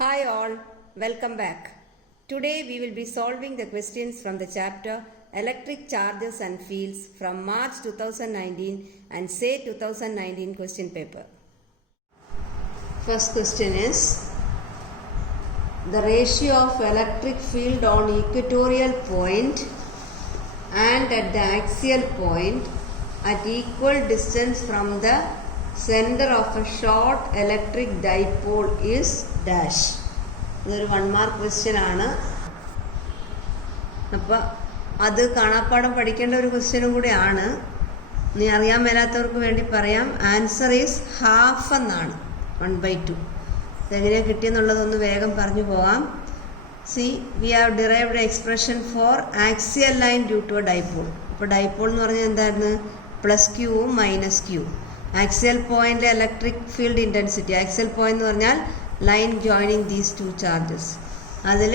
Hi all, welcome back. Today we will be solving the questions from the chapter Electric Charges and Fields from March 2019 and say 2019 question paper. First question is, the ratio of electric field on equatorial point and at the axial point at equal distance from the center of a short electric dipole is dash. ഇതൊരു 1 mark question ആണ്. അപ്പം അത് കാണാപ്പാടം പഠിക്കേണ്ട ഒരു ക്വസ്റ്റ്യനും കൂടിയാണ്. നീ അറിയാൻ മേലാത്തവർക്ക് വേണ്ടി പറയാം. ആൻസർ ഈസ് ഹാഫ് എന്നാണ്, 1/2. ഇതെങ്ങനെ കിട്ടിയെന്നുള്ളതൊന്ന് വേഗം പറഞ്ഞു പോകാം. See we have derived expression for axial line due to a dipole. അപ്പോൾ ഡൈപോൾ എന്ന് പറഞ്ഞാൽ എന്തായിരുന്നു? പ്ലസ് ക്യൂവും മൈനസ് ക്യൂ. ആക്സിയൽ പോയിന്റിലെ electric field intensity, axial point എന്ന് പറഞ്ഞാൽ line joining these two charges. അതിൽ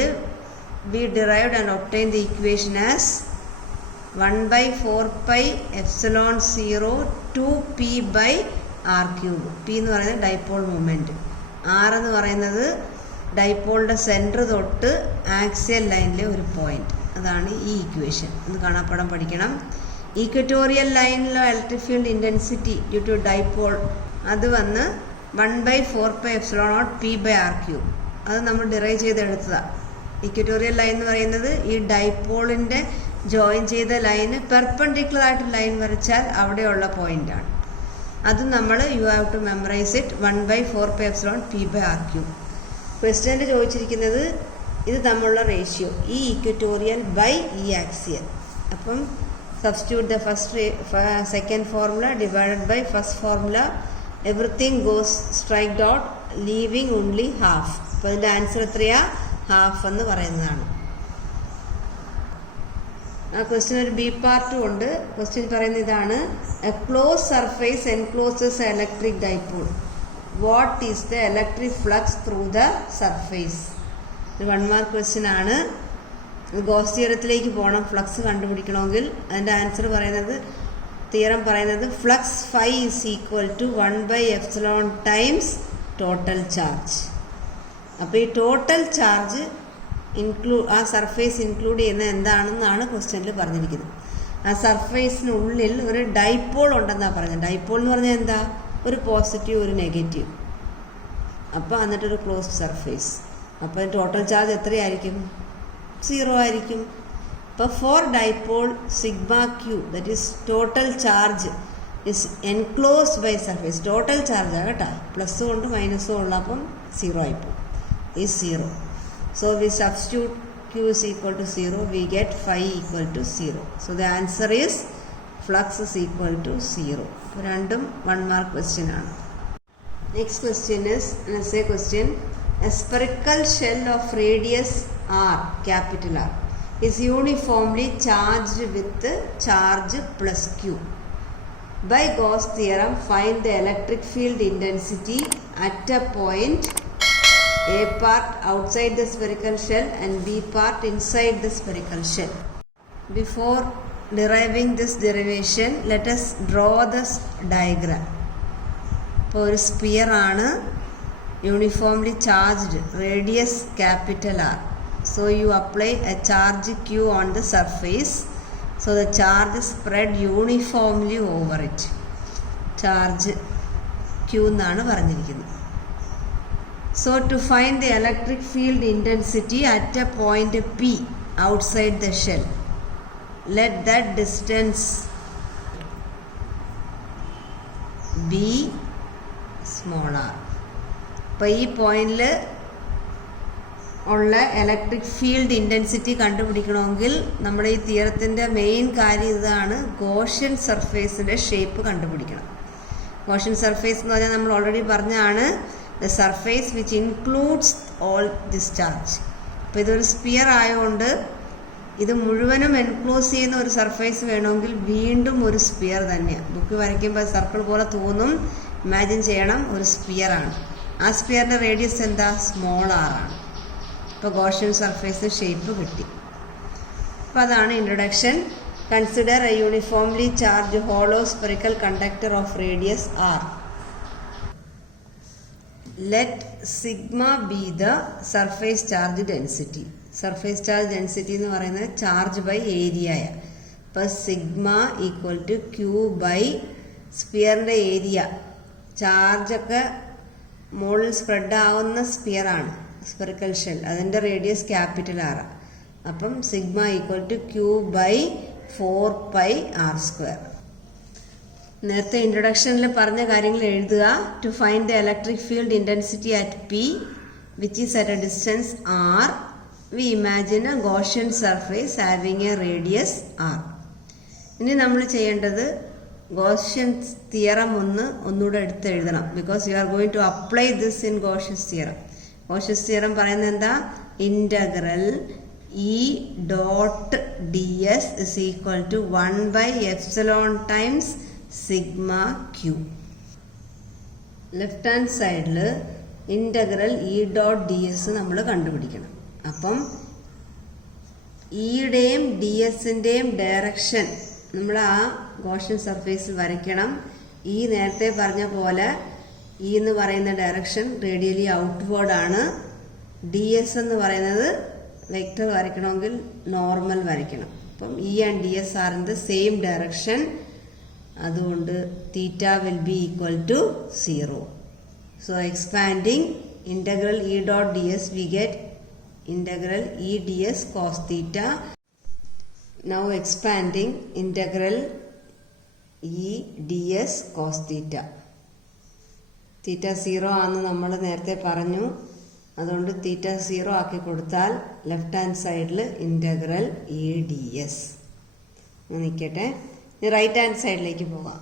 we derived and obtain the equation as 1/4πε0 2p/r³. P എന്ന് പറയുന്നത് ഡൈപോൾ മൂമെൻറ്റ്, ആർ എന്ന് പറയുന്നത് ഡൈപോളിൻ്റെ സെൻറ്റർ തൊട്ട് ആക്സിയൽ ലൈനിലെ ഒരു പോയിന്റ്. അതാണ് ഈ ഇക്വേഷൻ. ഇത് കാണാപ്പാടം പഠിക്കണം. ഈക്വറ്റോറിയൽ ലൈനിലെ electric field intensity due to dipole അത് വന്ന് 1/4πε0 p/r³. അത് നമ്മൾ ഡിറൈവ് ചെയ്തെടുത്തതാണ്. ഈക്വറ്റോറിയൽ ലൈൻ എന്ന് പറയുന്നത് ഈ ഡൈപോളിൻ്റെ ജോയിൻ ചെയ്ത ലൈന് പെർപെൻഡിക്കുലർ ആയിട്ട് ലൈൻ വരച്ചാൽ അവിടെയുള്ള പോയിൻ്റാണ്. അത് നമ്മൾ you have to memorize it 1/4πε0 p/r³. ക്വസ്റ്റ്യനിൽ ചോദിച്ചിരിക്കുന്നത് ഇത് തമ്മിലുള്ള റേഷ്യോ, ഈ ഈക്വറ്റോറിയൽ ബൈ ഈ ആക്സിയൽ. അപ്പം substitute the second formula divided by first formula, everything goes strike dot leaving only half. അപ്പോൾ ഇതിൻ്റെ ആൻസർ എത്രയാ? ഹാഫ് എന്ന് പറയുന്നതാണ്. ആ ക്വസ്റ്റ്യൻ ഒരു ബി പാർട്ടും ഉണ്ട്. ക്വസ്റ്റ്യൻ പറയുന്നത് ഇതാണ്: a close surface encloses electric dipole. What is the electric flux through the surface? ഒരു 1 മാർക്ക് ക്വസ്റ്റ്യൻ ആണ്. ഗോസ് തിയറത്തിലേക്ക് പോകണം. ഫ്ലക്സ് കണ്ടുപിടിക്കണമെങ്കിൽ അതിൻ്റെ ആൻസർ പറയുന്നത്, തിയറം പറയുന്നത് flux phi is equal to 1/ε times total charge. അപ്പോൾ ഈ ടോട്ടൽ ചാർജ് ആ സർഫേസ് ഇൻക്ലൂഡ് ചെയ്യുന്നത് എന്താണെന്നാണ് ക്വസ്റ്റ്യനിൽ പറഞ്ഞിരിക്കുന്നത്. ആ സർഫേസിനുള്ളിൽ ഒരു ഡൈപോൾ ഉണ്ടെന്നാണ് പറഞ്ഞത്. ഡൈപോൾ എന്ന് പറഞ്ഞാൽ എന്താ? ഒരു പോസിറ്റീവ് ഒരു നെഗറ്റീവ്. അപ്പോൾ എന്നിട്ടൊരു ക്ലോസ്ഡ് സർഫേസ്. അപ്പോൾ ടോട്ടൽ ചാർജ് എത്രയായിരിക്കും? 0 ആയിരിക്കും. ഇപ്പോൾ for dipole sigma q, that is total charge is enclosed by surface. Total ചാർജാണ് കേട്ടോ, പ്ലസ് കൊണ്ട് മൈനസും ഉള്ള, അപ്പം 0 ആയിപ്പോവും. Is 0. So we substitute q is equal to 0, we get phi equal to 0. So the answer is flux is equal to 0. അപ്പോൾ രണ്ടും 1 mark question ആണ്. Next question is essay question. A spherical shell of radius r, capital R, is uniformly charged with charge plus q. By Gauss theorem, find the electric field intensity at a point A part outside the spherical shell and B part inside the spherical shell. Before deriving this derivation, let us draw this diagram. ഇപ്പോൾ ഒരു sphere ആണ്, uniformly charged, radius capital R. So you apply a charge Q on the surface. So the charge spread uniformly over it. Charge Q എന്നാണ് പറഞ്ഞിരിക്കുന്നത്. So to find the electric field intensity at a point P outside the shell, let that distance be small r. അപ്പോൾ ഈ പോയിന്റിൽ ഉള്ള electric field intensity കണ്ടുപിടിക്കണമെങ്കിൽ നമ്മുടെ ഈ തിയറത്തിൻ്റെ main കാര്യം ഇതാണ്: ഗോഷ്യൻ സർഫേസിൻ്റെ ഷേപ്പ് കണ്ടുപിടിക്കണം. ഗോഷ്യൻ സർഫേസ് എന്ന് പറഞ്ഞാൽ നമ്മൾ ഓൾറെഡി പറഞ്ഞാണ്, the surface which includes all this charge. അപ്പോൾ ഇതൊരു സ്പിയർ ആയതുകൊണ്ട് ഇത് മുഴുവനും എൻക്ലോസ് ചെയ്യുന്ന ഒരു സർഫേസ് വേണമെങ്കിൽ വീണ്ടും ഒരു സ്പിയർ തന്നെയാണ്. ബുക്ക് വരയ്ക്കുമ്പോൾ സർക്കിൾ പോലെ തോന്നും, ഇമാജിൻ ചെയ്യണം ഒരു സ്പിയർ ആണ്. ആ സ്പിയറിൻ്റെ റേഡിയസ് എന്താ? സ്മോൾ ആർ ആണ്. ഇപ്പോൾ ഗോഷ്യൻ സർഫേസ് ഷേപ്പ് കിട്ടി. അപ്പോൾ അതാണ് introduction. Consider a uniformly charge hollow spherical conductor of radius R. Let sigma be the surface charge density. Surface charge density എന്ന് പറയുന്നത് ചാർജ് ബൈ ഏരിയയ. അപ്പോൾ sigma equal to Q by സ്പിയറിൻ്റെ area. ചാർജൊക്കെ മുകളിൽ spread ആവുന്ന സ്പിയറാണ്, spherical shell. അതിൻ്റെ radius capital R. അപ്പം sigma equal to Q by 4πr². നേരത്തെ ഇൻട്രൊഡക്ഷനിൽ പറഞ്ഞ കാര്യങ്ങൾ എഴുതുക. To find the electric field intensity at P which is at a distance R, we imagine a Gaussian surface having a radius R. ഇനി നമ്മൾ ചെയ്യേണ്ടത് Gaussian theorem ഒന്നുകൂടെ എടുത്ത് എഴുതണം. Because you are going to apply this in Gauss's theorem. Gauss's theorem പറയുന്നത് എന്താ? Integral E dot ds is equal to 1/epsilon times sigma q. Left hand സൈഡിൽ integral E dot ds നമ്മൾ കണ്ടുപിടിക്കണം. അപ്പം ഇയുടെയും D എസിൻ്റെയും direction നമ്മൾ ആ Gaussian സർഫേസിൽ വരയ്ക്കണം. ഈ നേരത്തെ പറഞ്ഞ പോലെ ഇ എന്ന് പറയുന്ന ഡയറക്ഷൻ റേഡിയലി ഔട്ട്വേർഡാണ്. ഡി എസ് എന്ന് പറയുന്നത് വെക്ടർ വരയ്ക്കണമെങ്കിൽ നോർമൽ വരയ്ക്കണം. അപ്പം E and d s are in the same direction. അതുകൊണ്ട് theta will be equal to 0. So expanding integral E dot d s we get integral E ds cos theta. Now expanding integral E ds cos theta. തീറ്റ 0 ആണെന്ന് നമ്മൾ നേരത്തെ പറഞ്ഞു. അതുകൊണ്ട് തീറ്റ 0 ആക്കി കൊടുത്താൽ left hand സൈഡിൽ integral E d S നിൽക്കട്ടെ. ഇനി റൈറ്റ് ഹാൻഡ് സൈഡിലേക്ക് പോകാം.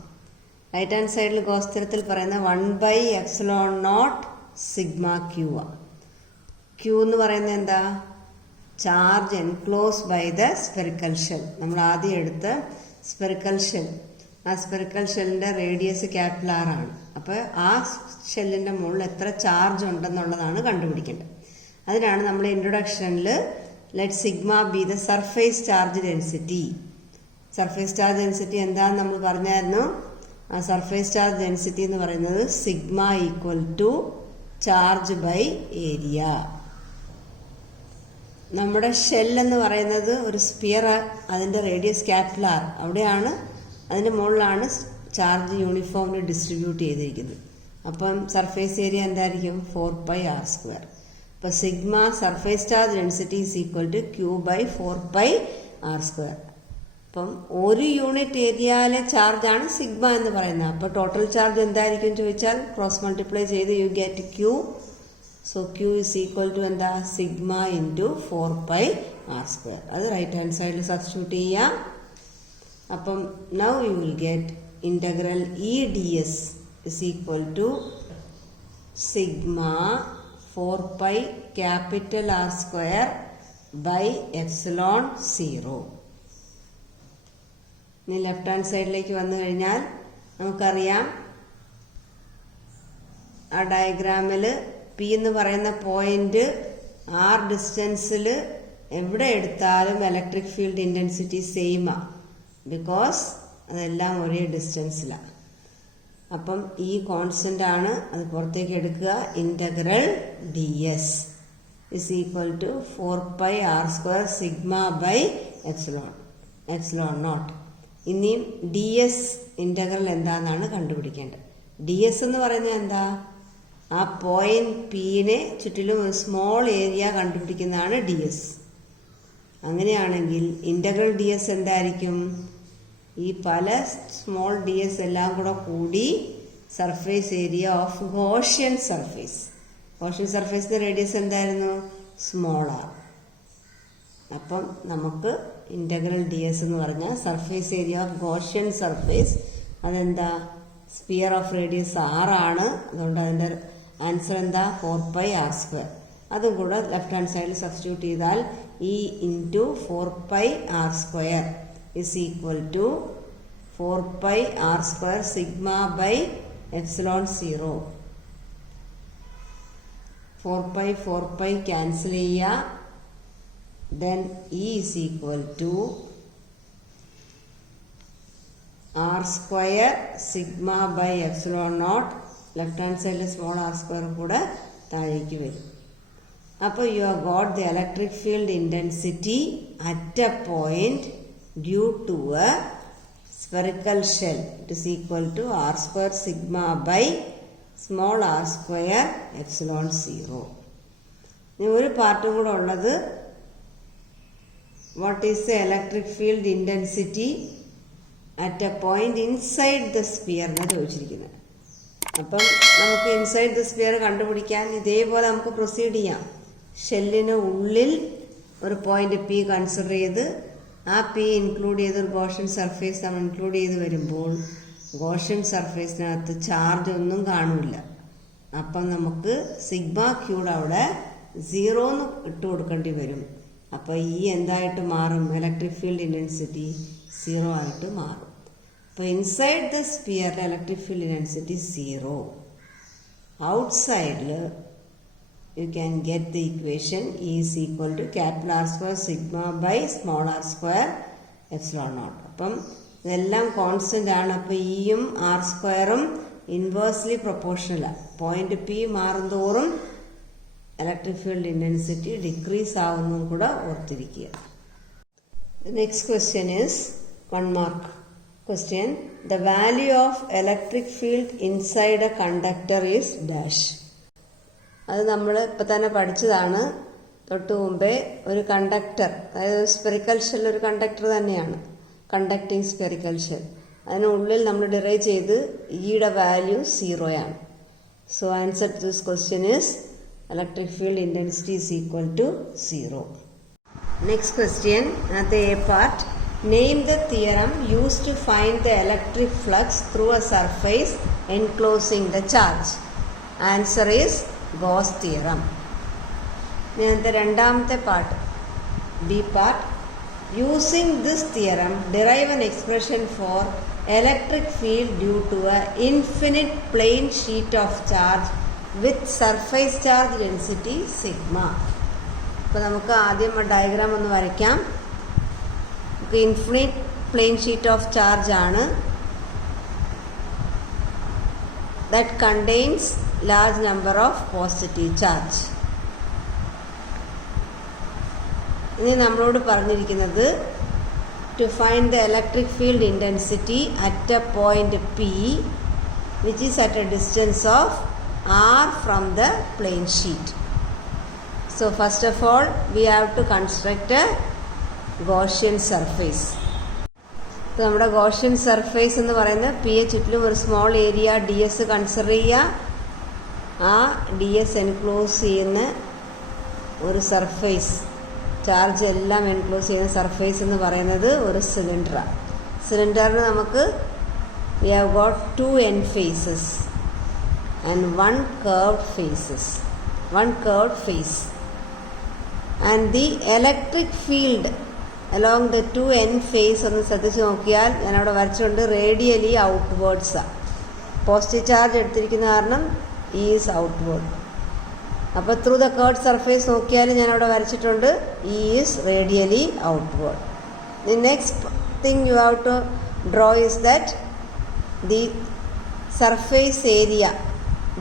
റൈറ്റ് ഹാൻഡ് സൈഡിൽ ഗോസ്തരത്തിൽ പറയുന്ന 1/ε0 സിഗ്മ ക്യൂ ആണ്. ക്യൂ എന്ന് പറയുന്നത് എന്താ? Charge enclose by the spherical shell. നമ്മൾ ആദ്യം എടുത്ത സ്പെറിക്കൽ ഷെൽ, ആ സ്പെറിക്കൽ ഷെല്ലിൻ്റെ റേഡിയസ് ക്യാപിറ്റൽ ആർ ആണ്. അപ്പോൾ ആ ഷെല്ലിൻ്റെ മുകളിൽ എത്ര ചാർജ് ഉണ്ടെന്നുള്ളതാണ് കണ്ടുപിടിക്കേണ്ടത്. അതിനാണ് നമ്മൾ ഇൻട്രൊഡക്ഷനിൽ let sigma be the surface charge density. Surface charge density എന്താണെന്ന് നമ്മൾ പറഞ്ഞായിരുന്നു. ആ സർഫേസ് ചാർജ് ഡെൻസിറ്റി എന്ന് പറയുന്നത് sigma equal to charge by area. നമ്മുടെ ഷെല്ലെന്ന് പറയുന്നത് ഒരു സ്പിയർ, അതിൻ്റെ റേഡിയസ് ക്യാപിറ്റൽ ആർ. അവിടെയാണ്, അതിൻ്റെ മുകളിലാണ് ചാർജ് യൂണിഫോമിൽ ഡിസ്ട്രിബ്യൂട്ട് ചെയ്തിരിക്കുന്നത്. അപ്പം സർഫേസ് ഏരിയ എന്തായിരിക്കും? 4πr². അപ്പോൾ sigma surface charge density is equal to Q by 4πr². അപ്പം ഒരു യൂണിറ്റ് ഏരിയയിലെ ചാർജാണ് സിഗ്മ എന്ന് പറയുന്നത്. അപ്പോൾ ടോട്ടൽ ചാർജ് എന്തായിരിക്കും ചോദിച്ചാൽ ക്രോസ് മൾട്ടിപ്ലൈ ചെയ്ത് you get q. So q is equal to എന്താ? Sigma into 4πr². അത് റൈറ്റ് ഹാൻഡ് സൈഡിൽ സബ്സ്റ്റിറ്റ്യൂട്ട് ചെയ്യാം. അപ്പം now you will get integral E d s is equal to sigma 4πR² by epsilon 0. ഇനി left hand സൈഡിലേക്ക് വന്നു കഴിഞ്ഞാൽ നമുക്കറിയാം, ആ ഡയഗ്രാമിൽ പി എന്ന് പറയുന്ന പോയിന്റ് ആർ ഡിസ്റ്റൻസിൽ എവിടെ എടുത്താലും ഇലക്ട്രിക് ഫീൽഡ് ഇൻറ്റൻസിറ്റി സെയിമാണ്. ബിക്കോസ് അതെല്ലാം ഒരേ ഡിസ്റ്റൻസിലാണ്. അപ്പം ഈ കോൺസ്റ്റൻ്റ് ആണ്, അത് പുറത്തേക്ക് എടുക്കുക. Integral d s is equal to 4πR² sigma by epsilon naught. ഇനിയും ഡി എസ് ഇൻ്റഗ്രൽ എന്താണെന്നാണ് കണ്ടുപിടിക്കേണ്ടത്. ഡി എസ് എന്ന് പറയുന്നത് എന്താ? ആ പോയിന്റ് പിനെ ചുറ്റിലും ഒരു സ്മോൾ ഏരിയ കണ്ടുപിടിക്കുന്നതാണ് ഡി എസ്. അങ്ങനെയാണെങ്കിൽ ഇൻ്റഗ്രൽ ഡി എസ് എന്തായിരിക്കും? ഈ പല സ്മോൾ ഡി എസ് എല്ലാം കൂടി surface area of Gaussian surface. Gaussian സർഫേസിൻ്റെ റേഡിയസ് എന്തായിരുന്നു? Small R. അപ്പം നമുക്ക് ഇൻ്റഗ്രൽ ഡി എസ് എന്ന് പറഞ്ഞാൽ surface area of Gaussian surface. അതെന്താ? സ്പിയർ ഓഫ് റേഡിയസ് ആർ ആണ്. അതുകൊണ്ട് അതിൻ്റെ ആൻസർ എന്താ? 4πR². അതും കൂടെ ലെഫ്റ്റ് ഹാൻഡ് സൈഡിൽ സബ്സ്റ്റിറ്റ്യൂട്ട് ചെയ്താൽ E into 4πR² is equal to 4πR² sigma by epsilon 0. 4π cancel ചെയ്യുക. Then E is equal to R² sigma by epsilon naught left hand സൈഡിൽ സ്മോൾ ആർ സ്ക്വയർ കൂടെ താഴേക്ക് വരും. അപ്പോൾ you have got the electric field intensity at a point due to a spherical shell. It is equal to r square sigma by small r square epsilon 0. ഇനി ഒരു പാർട്ടും കൂടെ ഉള്ളത്, what is the electric field intensity at a point inside the sphere എന്ന് ചോദിച്ചിരിക്കുന്നത്. അപ്പം നമുക്ക് inside the sphere കണ്ടുപിടിക്കാൻ ഇതേപോലെ നമുക്ക് പ്രൊസീഡ് ചെയ്യാം. ഷെല്ലിന് ഉള്ളിൽ ഒരു പോയിന്റ് പി കൺസിഡർ ചെയ്ത് ആ പി ഇൻക്ലൂഡ് ചെയ്ത് ഒരു ഗോഷൻ സർഫേസ് നമ്മൾ ഇൻക്ലൂഡ് ചെയ്ത് വരുമ്പോൾ ഗോഷൻ സർഫേസിനകത്ത് ചാർജ് ഒന്നും കാണില്ല. അപ്പം നമുക്ക് സിഗ്മ ക്യൂഡ് അവിടെ 0 എന്ന് ഇട്ട് കൊടുക്കേണ്ടി വരും. അപ്പോൾ ഈ എന്തായിട്ട് മാറും? ഇലക്ട്രിക് ഫീൽഡ് ഇൻറ്റൻസിറ്റി 0 ആയിട്ട് മാറും. അപ്പോൾ ഇൻസൈഡ് ദ സ്പിയറിൽ ഇലക്ട്രിക് ഫീൽഡ് ഇൻറ്റൻസിറ്റി 0. ഔട്ട്സൈഡിൽ you can get the equation E is equal to capital R square sigma by small r square epsilon naught. അപ്പം ഇതെല്ലാം കോൺസ്റ്റന്റ് ആണ്. അപ്പോൾ ഇയും ആർ സ്ക്വയറും ഇൻവേഴ്സ്ലി പ്രൊപ്പോർഷണലാണ്. പോയിന്റ് പി മാറുന്തോറും ഇലക്ട്രിക് ഫീൽഡ് ഇൻറ്റൻസിറ്റി ഡിക്രീസ് ആവുന്നതും കൂടെ ഓർത്തിരിക്കുക. Next question is 1 mark question. The value of electric field inside a conductor is dash. അത് നമ്മൾ ഇപ്പം തന്നെ പഠിച്ചതാണ്. തൊട്ട് മുമ്പേ ഒരു കണ്ടക്ടർ, അതായത് സ്പെറിക്കൽ ഷെൽ ഒരു കണ്ടക്ടർ തന്നെയാണ്, കണ്ടക്ടിങ് സ്പെറിക്കൽ ഷെൽ. അതിനുള്ളിൽ നമ്മൾ ഡിറൈവ് ചെയ്ത് ഇയുടെ വാല്യൂ 0 ആണ്. So answer to this question is electric field intensity is equal to 0. Next question at the A part. Name the theorem used to find the electric flux through a surface enclosing the charge. Answer is Gauss theorem. ഇതിനകത്ത് രണ്ടാമത്തെ part, B part. Using this theorem derive an expression for electric field due to a infinite plane sheet of charge with surface charge density sigma. അപ്പോൾ നമുക്ക് ആദ്യം ആ diagram ഒന്ന് വരയ്ക്കാം. നമുക്ക് infinite plane sheet of charge ആണ്. that contains large number of positive charge. ഇനി നമ്മളോട് പറഞ്ഞിരിക്കുന്നത് to find the electric field intensity at a point P which is at a distance of r from the plane sheet. So first of all we have to construct a Gaussian surface. നമ്മുടെ Gaussian surface എന്ന് പറയുന്നത് P A ചുറ്റിലും ഒരു small area d S consider ചെയ്യുക. ആ D S enclose ചെയ്യുന്ന ഒരു surface, charge എല്ലാം എൻക്ലോസ് ചെയ്യുന്ന സർഫേസ് എന്ന് പറയുന്നത് ഒരു സിലിണ്ടറാണ്. സിലിണ്ടറിന് നമുക്ക് we have got 2 end faces and 1 curved face. And the electric field along the 2 end face ഒന്ന് ശ്രദ്ധിച്ച് നോക്കിയാൽ ഞാനവിടെ വരച്ചിട്ടുണ്ട്, റേഡിയലി ഔട്ട്വേർഡ്സാണ്. പോസിറ്റീവ് ചാർജ് എടുത്തിരിക്കുന്ന കാരണം ഈസ് ഔട്ട്വേർഡ്. അപ്പോൾ ത്രൂ ദ കർവ്ഡ് സർഫേസ് നോക്കിയാൽ ഞാനവിടെ വരച്ചിട്ടുണ്ട് is radially outward. The next thing you have to draw is that the surface area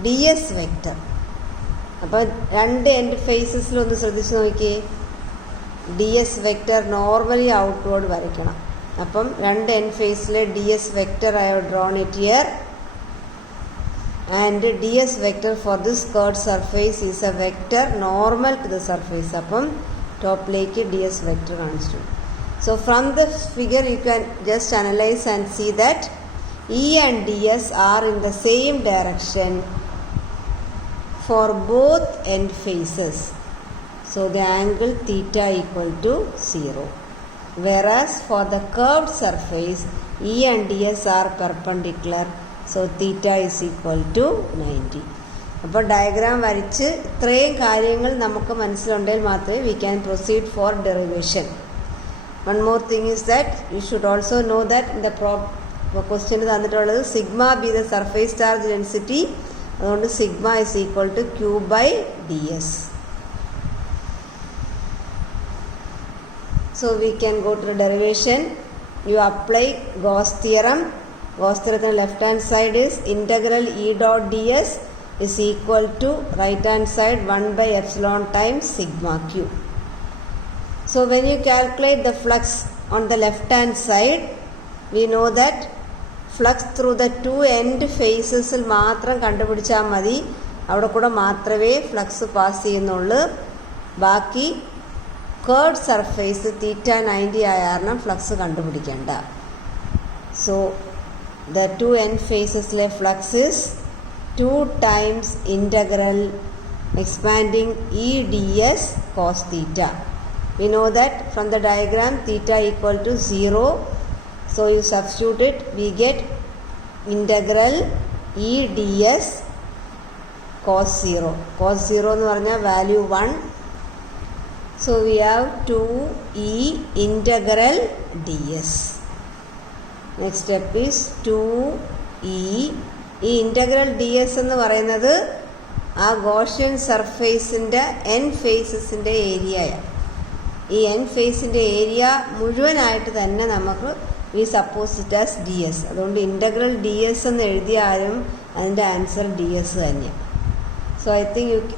d s vector. അപ്പോൾ 2 end ഫേസസിലൊന്ന് ശ്രദ്ധിച്ച് നോക്കിയേ, d s vector normally outward വരയ്ക്കണം. അപ്പം 2 end ഫേസിലെ d s vector I have drawn it here and d s vector for this curved surface is a vector normal to the surface. അപ്പം ടോപ്പിലേക്ക് d s vector കാണിച്ചിട്ടുണ്ട്. So from the figure you can just analyse and see that E and d s are in the same direction for both end faces. So the angle theta equal to 0. Whereas for the curved surface E and DS are perpendicular. So theta is equal to 90. അപ്പോൾ diagram വരച്ച് ഇത്രയും കാര്യങ്ങൾ നമുക്ക് മനസ്സിലുണ്ടെങ്കിൽ മാത്രമേ we can proceed for derivation. One more thing is that you should also know that in the question തന്നിട്ടുള്ളത് sigma be the surface charge density. അതുകൊണ്ട് sigma is equal to Q by d s. So we can go to derivation. You apply Gauss theorem Gauss തിയറത്തിന് left hand side is integral E dot ds is equal to right hand side 1 by epsilon times sigma q. So when you calculate the flux on the left hand side, we know that flux through the two end faces മാത്രം കണ്ടുപിടിച്ചാൽ മതി. അവിടെ കൂടെ മാത്രമേ flux pass ചെയ്യുന്നുള്ളൂ. ബാക്കി curd surface തീറ്റ 90 ആയ കാരണം ഫ്ലക്സ് കണ്ടുപിടിക്കേണ്ട. സോ the two end facesലെ flux is 2 times integral expanding E ds cos theta. We know that from the diagram theta equal to 0. So you substitute it, we get integral E ds cos 0. Cos 0 എന്ന് പറഞ്ഞാൽ value 1. So we have 2E integral ds. Next step is 2E. ഈ integral d s എന്ന് പറയുന്നത് ആ Gaussian സർഫേസിൻ്റെ N ഫേസസിൻ്റെ ഏരിയയാണ്. ഈ N ഫേസിൻ്റെ area മുഴുവനായിട്ട് തന്നെ നമുക്ക് V suppose it as D S. അതുകൊണ്ട് ഇൻ്റഗ്രൽ ഡി എസ് എന്ന് എഴുതിയാലും അതിൻ്റെ ആൻസർ ഡി എസ് തന്നെയാണ്. സോ ഐ തിങ്ക്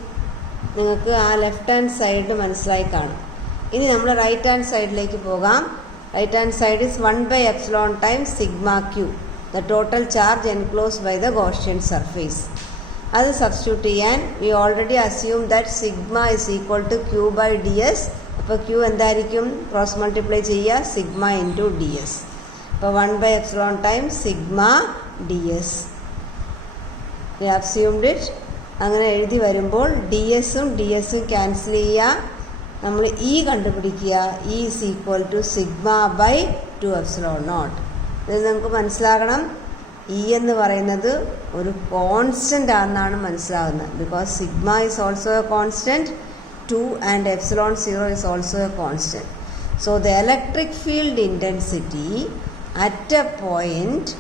നിങ്ങൾക്ക് ആ ലെഫ്റ്റ് ഹാൻഡ് സൈഡ് മനസ്സിലായി കാണും. ഇനി നമ്മൾ റൈറ്റ് ഹാൻഡ് സൈഡിലേക്ക് പോകാം. Right hand side is 1 by epsilon times sigma q, the total charge enclosed by the Gaussian surface. അത് സബ്സ്റ്റിറ്റ്യൂട്ട് ചെയ്യാൻ we already assume that sigma is equal to Q by d s. അപ്പോൾ Q എന്തായിരിക്കും? Cross multiply ചെയ്യുക, sigma into d s. അപ്പോൾ 1 by epsilon times sigma d s. We assumed it. അങ്ങനെ എഴുതി വരുമ്പോൾ D എസും ക്യാൻസൽ ചെയ്യുക. നമ്മൾ ഇ കണ്ടുപിടിക്കുക. E is equal to sigma by 2 epsilon naught. ഇത് നമുക്ക് മനസ്സിലാകണം, ഇ എന്ന് പറയുന്നത് ഒരു കോൺസ്റ്റൻ്റ് ആണെന്നാണ് മനസ്സിലാകുന്നത്. Because sigma is also A constant, 2 and epsilon 0 is also a constant. So the electric field intensity at a point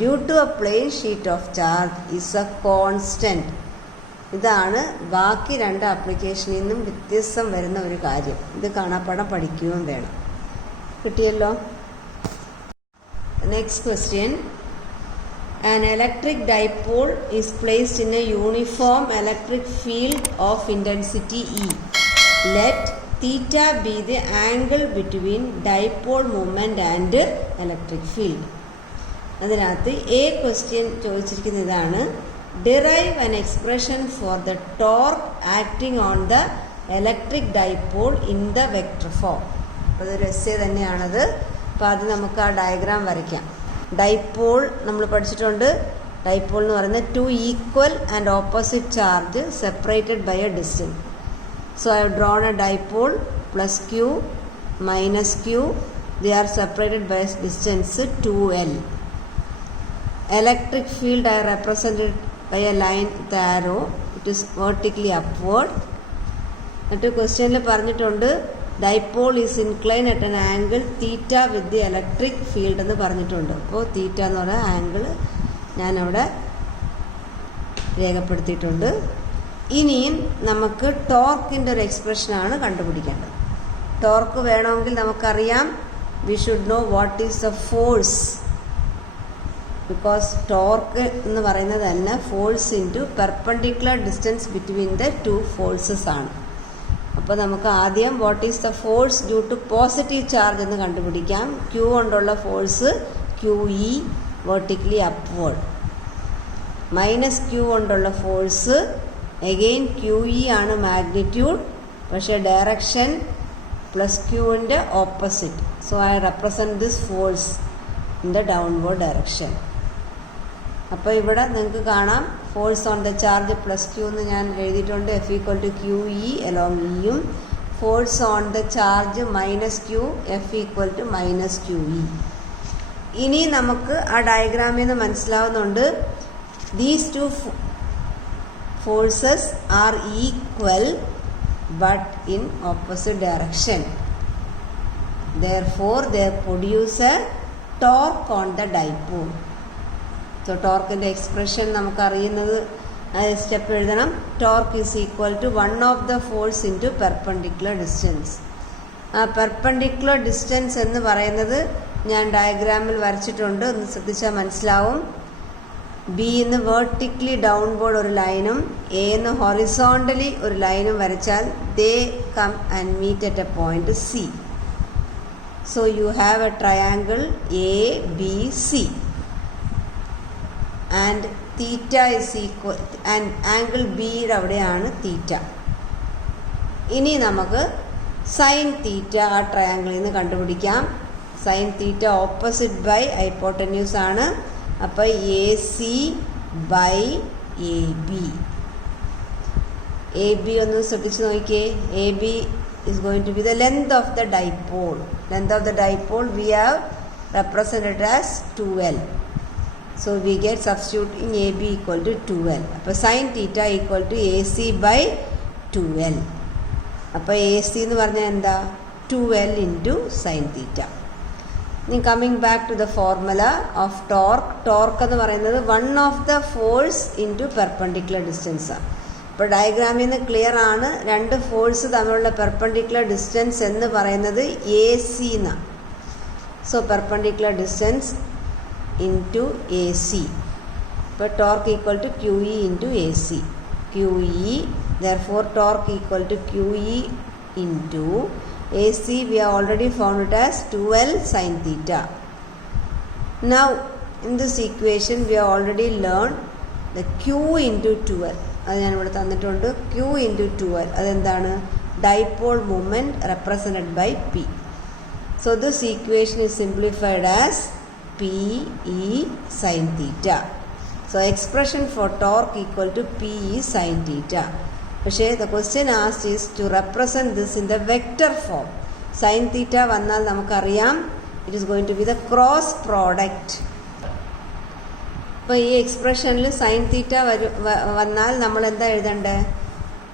due to a plane sheet of charge is a constant. ഇതാണ് ബാക്കി രണ്ട് ആപ്ലിക്കേഷനിൽ നിന്നും വ്യത്യസ്തം വരുന്ന ഒരു കാര്യം. ഇത് കാണാപ്പാടം പഠിക്കുകയും വേണം. കിട്ടിയല്ലോ? Next question. An electric dipole is placed in a uniform electric field of intensity E. Let theta be the angle between dipole moment and electric field. അതിനകത്ത് A question ചോദിച്ചിരിക്കുന്ന ഇതാണ്: derive an expression for the torque acting on the electric dipole in the vector form. അതൊരു essay തന്നെയാണത്. അപ്പോൾ അത് നമുക്ക് ആ diagram വരയ്ക്കാം. ഡൈപോൾ നമ്മൾ പഠിച്ചിട്ടുണ്ട്. ഡൈപോൾ എന്ന് പറയുന്നത് 2 equal and opposite charge separated by a distance. So I have drawn a dipole plus q minus q. They are separated by a distance 2l. Electric field I represented by a line with arrow. It is vertically upward. എന്നിട്ട് ക്വസ്റ്റ്യനിൽ പറഞ്ഞിട്ടുണ്ട് dipole is incline at an angle theta with the electric field എന്ന് പറഞ്ഞിട്ടുണ്ട്. അപ്പോൾ തീറ്റ എന്ന് പറയുന്ന angle ഞാനവിടെ രേഖപ്പെടുത്തിയിട്ടുണ്ട്. ഇനിയും നമുക്ക് ടോർക്കിൻ്റെ ഒരു എക്സ്പ്രഷനാണ് കണ്ടുപിടിക്കേണ്ടത്. ടോർക്ക് വേണമെങ്കിൽ നമുക്കറിയാം, we should know what is the force. Because torque എന്ന് പറയുന്നത് തന്നെ force into perpendicular distance between the two forces ആണ്. അപ്പോൾ നമുക്ക് ആദ്യം what is the force due to positive charge എന്ന് കണ്ടുപിടിക്കാം. ക്യൂ കൊണ്ടുള്ള force q E vertically upward, minus q കൊണ്ടുള്ള ഫോഴ്സ് എഗെയിൻ ക്യൂ ഇ ആണ് മാഗ്നിറ്റ്യൂഡ്, പക്ഷേ ഡയറക്ഷൻ പ്ലസ് ക്യൂവിൻ്റെ opposite. So I represent this force in the downward direction. അപ്പോൾ ഇവിടെ നിങ്ങൾക്ക് കാണാം force on the charge plus q എന്ന് ഞാൻ എഴുതിയിട്ടുണ്ട്. F equal to q E along ഇയും. Force on the charge minus q, F equal to minus q E. ഇനി നമുക്ക് ആ ഡയഗ്രാമിൽ നിന്ന് മനസ്സിലാവുന്നുണ്ട് these two forces are equal but in opposite direction. Therefore they produce a torque on the dipole. So ടോർക്കിൻ്റെ expression നമുക്കറിയുന്നത് step എഴുതണം. Torque is equal to 1 of the force into perpendicular distance. ആ പെർപെൻഡിക്കുലർ ഡിസ്റ്റൻസ് എന്ന് പറയുന്നത് ഞാൻ ഡയഗ്രാമിൽ വരച്ചിട്ടുണ്ട്, ഒന്ന് ശ്രദ്ധിച്ചാൽ മനസ്സിലാവും. ബി എന്ന് വേർട്ടിക്കലി ഡൗൺവേർഡ് ഒരു ലൈനും എ എന്ന് ഹൊറിസോണ്ടലി ഒരു ലൈനും വരച്ചാൽ they come and meet at a point C. So you have a triangle A B C and theta is equal and angle ബിയുടെ അവിടെയാണ് തീറ്റ. ഇനി നമുക്ക് സൈൻ തീറ്റ ആ ട്രയാങ്കിളിൽ നിന്ന് കണ്ടുപിടിക്കാം. Sine theta opposite by hypotenuse ആണ്. അപ്പോൾ A C by A B. A B ഒന്ന് ശ്രദ്ധിച്ച് നോക്കിയേ. A B is going to be the length of the dipole. Length of the dipole we have represented as 2L. So we get substituting AB equal to 2L. അപ്പോൾ sin theta equal to AC by 2L. അപ്പോൾ AC എന്ന് പറഞ്ഞാൽ എന്താ? 2L into sin theta. ഇനി coming back to the formula of torque. Torque എന്ന് പറയുന്നത് one of the force into perpendicular distance ആണ്. ഇപ്പോൾ ഡയഗ്രാമിൽ നിന്ന് ക്ലിയർ ആണ്, രണ്ട് ഫോഴ്സ് തമ്മിലുള്ള പെർപെൻഡിക്കുലർ ഡിസ്റ്റൻസ് എന്ന് പറയുന്നത് എ സി എന്നാണ്. So perpendicular distance into A C. ഇപ്പോൾ torque equal to q E into A C. Q E therefore torque equal to q E into AC we have already found it as 2L sin theta. Now in this equation we have already learned the Q into 2L. അത് ഞാൻ ഇവിടെ തന്നിട്ടുണ്ട്. Q into 2L അതെന്താണ്? Dipole moment represented by P. So this equation is simplified as PE sin theta. So expression for torque equal to PE sin theta. പക്ഷേ the question asked is to represent this in the vector form. Sin theta വന്നാൽ നമുക്കറിയാം it is going to be the cross product. അപ്പോൾ ഈ എക്സ്പ്രഷനിൽ sine theta വന്നാൽ നമ്മൾ എന്താ എഴുതണ്ടേ?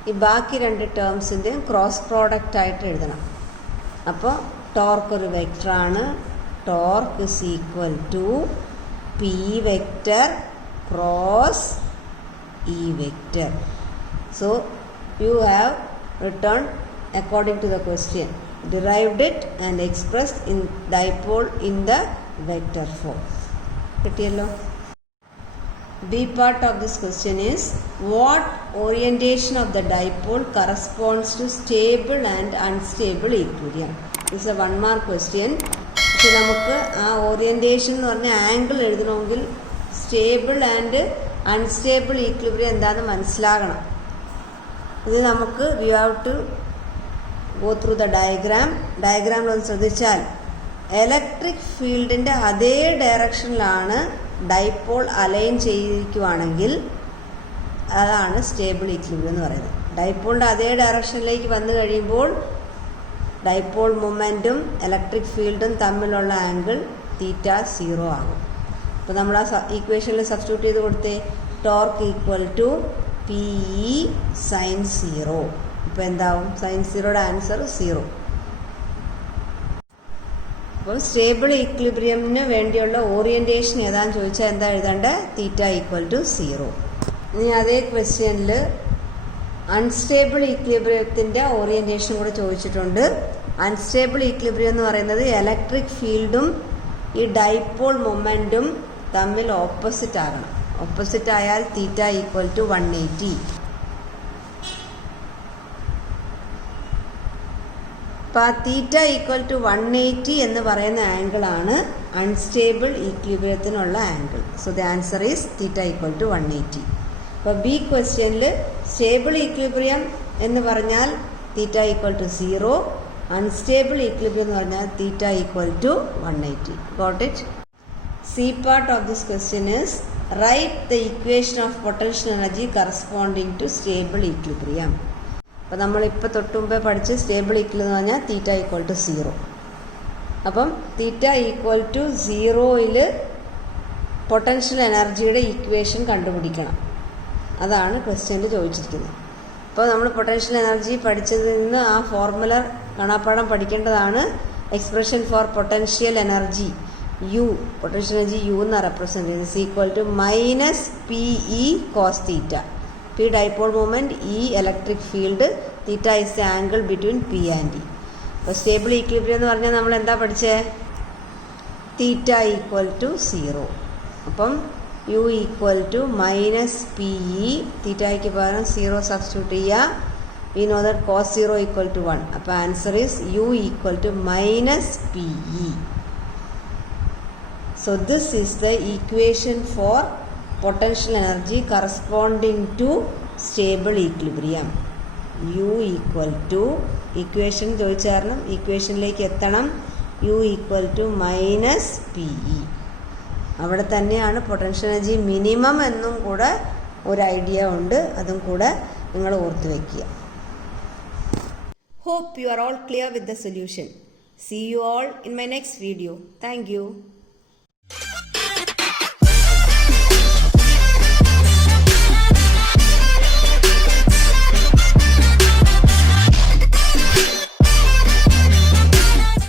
ഈ ബാക്കി രണ്ട് ടേംസിൻ്റെയും ക്രോസ് പ്രോഡക്റ്റ് ആയിട്ട് എഴുതണം. അപ്പോൾ ടോർക്ക് ഒരു വെക്ടറാണ്. Torque is equal to P vector cross E vector. So you have written according to the question, derived it and expressed in dipole in the vector form. കിട്ടിയല്ലോ. B part of this question is what orientation of the dipole corresponds to stable and unstable equilibrium. This is a 1 mark question. പക്ഷെ നമുക്ക് ആ orientation എന്ന് പറഞ്ഞ angle എഴുതണമെങ്കിൽ stable and unstable equilibrium എന്താണെന്ന് മനസ്സിലാകണം. ഇത് നമുക്ക് we have to go through the ഡയഗ്രാമിലൊന്ന് ശ്രദ്ധിച്ചാൽ ഇലക്ട്രിക് ഫീൽഡിൻ്റെ അതേ ഡയറക്ഷനിലാണ് ഡൈപോൾ അലൈൻ ചെയ്തിരിക്കുവാണെങ്കിൽ അതാണ് സ്റ്റേബിൾ ഈക്വിലിബ്രിയം എന്ന് പറയുന്നത്. ഡൈപോളിൻ്റെ അതേ ഡയറക്ഷനിലേക്ക് വന്നു കഴിയുമ്പോൾ ഡൈപോൾ മൊമെൻറ്റും ഇലക്ട്രിക് ഫീൽഡും തമ്മിലുള്ള ആംഗിൾ തീറ്റ 0 ആകും. അപ്പോൾ നമ്മൾ ആ ഈക്വേഷനിൽ സബ്സ്റ്റിറ്റ്യൂട്ട് ചെയ്ത് കൊടുത്തേ torque equal to PE sin 0. ഇപ്പോൾ എന്താവും? sin 0യുടെ ആൻസർ 0. അപ്പോൾ സ്റ്റേബിൾ ഈക്വിലിബ്രിയമിന് വേണ്ടിയുള്ള ഓറിയൻറ്റേഷൻ ഏതാണെന്ന് ചോദിച്ചാൽ എന്താ എഴുതേണ്ടത്? Theta equal to 0. ഇനി അതേ ക്വസ്റ്റ്യനിൽ അൺസ്റ്റേബിൾ ഈക്വിലിബ്രിയത്തിൻ്റെ ഓറിയൻറ്റേഷൻ കൂടെ ചോദിച്ചിട്ടുണ്ട്. അൺസ്റ്റേബിൾ ഈക്വിലിബ്രിയം എന്ന് പറയുന്നത് ഇലക്ട്രിക് ഫീൽഡും ഈ ഡൈപോൾ മൊമെൻറ്റും തമ്മിൽ ഓപ്പോസിറ്റ് ആകണം. ഓപ്പോസിറ്റ് ആയാൽ തീറ്റ ഈക്വൽ ടു 180. അപ്പോൾ ആ തീറ്റ ഈക്വൽ ടു 180 എന്ന് പറയുന്ന ആംഗിളാണ് അൺസ്റ്റേബിൾ ഈക്വിലിബ്രിയത്തിനുള്ള angle. So the answer is theta equal to 180. അപ്പോൾ ബി ക്വസ്റ്റ്യനിൽ സ്റ്റേബിൾ ഈക്വിലിബ്രിയം എന്ന് പറഞ്ഞാൽ theta equal to 0, unstable equilibrium എന്ന് പറഞ്ഞാൽ theta equal to 180. Got it? C part of this question is write the equation of potential energy corresponding to stable equilibrium. അപ്പോൾ നമ്മളിപ്പോൾ തൊട്ടുമുമ്പേ പഠിച്ച് stable equal എന്ന് പറഞ്ഞാൽ തീറ്റ ഈക്വൽ ടു 0. അപ്പം theta equal to 0യിൽ potential എനർജിയുടെ ഈക്വേഷൻ കണ്ടുപിടിക്കണം. അതാണ് ക്വസ്റ്റ്യനിൽ ചോദിച്ചിരിക്കുന്നത്. അപ്പോൾ നമ്മൾ പൊട്ടൻഷ്യൽ എനർജി പഠിച്ചതിൽ നിന്ന് ആ ഫോർമുല കാണാപ്പാഠം പഠിക്കേണ്ടതാണ്. Expression for potential energy U, potential energy U എന്ന് റെപ്രസെൻറ്റ് ചെയ്യുന്നത് is equal to minus PE cos theta. P dipole movement, E electric field, theta is the angle between P and E. അപ്പോൾ stable equilibrium എന്ന് പറഞ്ഞാൽ നമ്മൾ എന്താ പഠിച്ചേ? Theta equal to 0. അപ്പം U equal to minus P E, തീറ്റയ്ക്ക് പകരം 0 substitute ചെയ്യുക. We know that cos 0 equal to 1. അപ്പോൾ answer is U equal to minus P E. So this is the equation for potential energy corresponding to stable equilibrium. U equal to equation ചോദിച്ചാരണം ഇക്വേഷനിലേക്ക് എത്തണം. U equal to minus PE. അവിടെ തന്നെയാണ് potential energy minimum എന്നും കൂടെ ഒരു idea ഉണ്ട്. അതും കൂടെ നിങ്ങൾ ഓർത്ത് വയ്ക്കുക. Hope you are all clear with the solution. See you all in my next video. Thank you.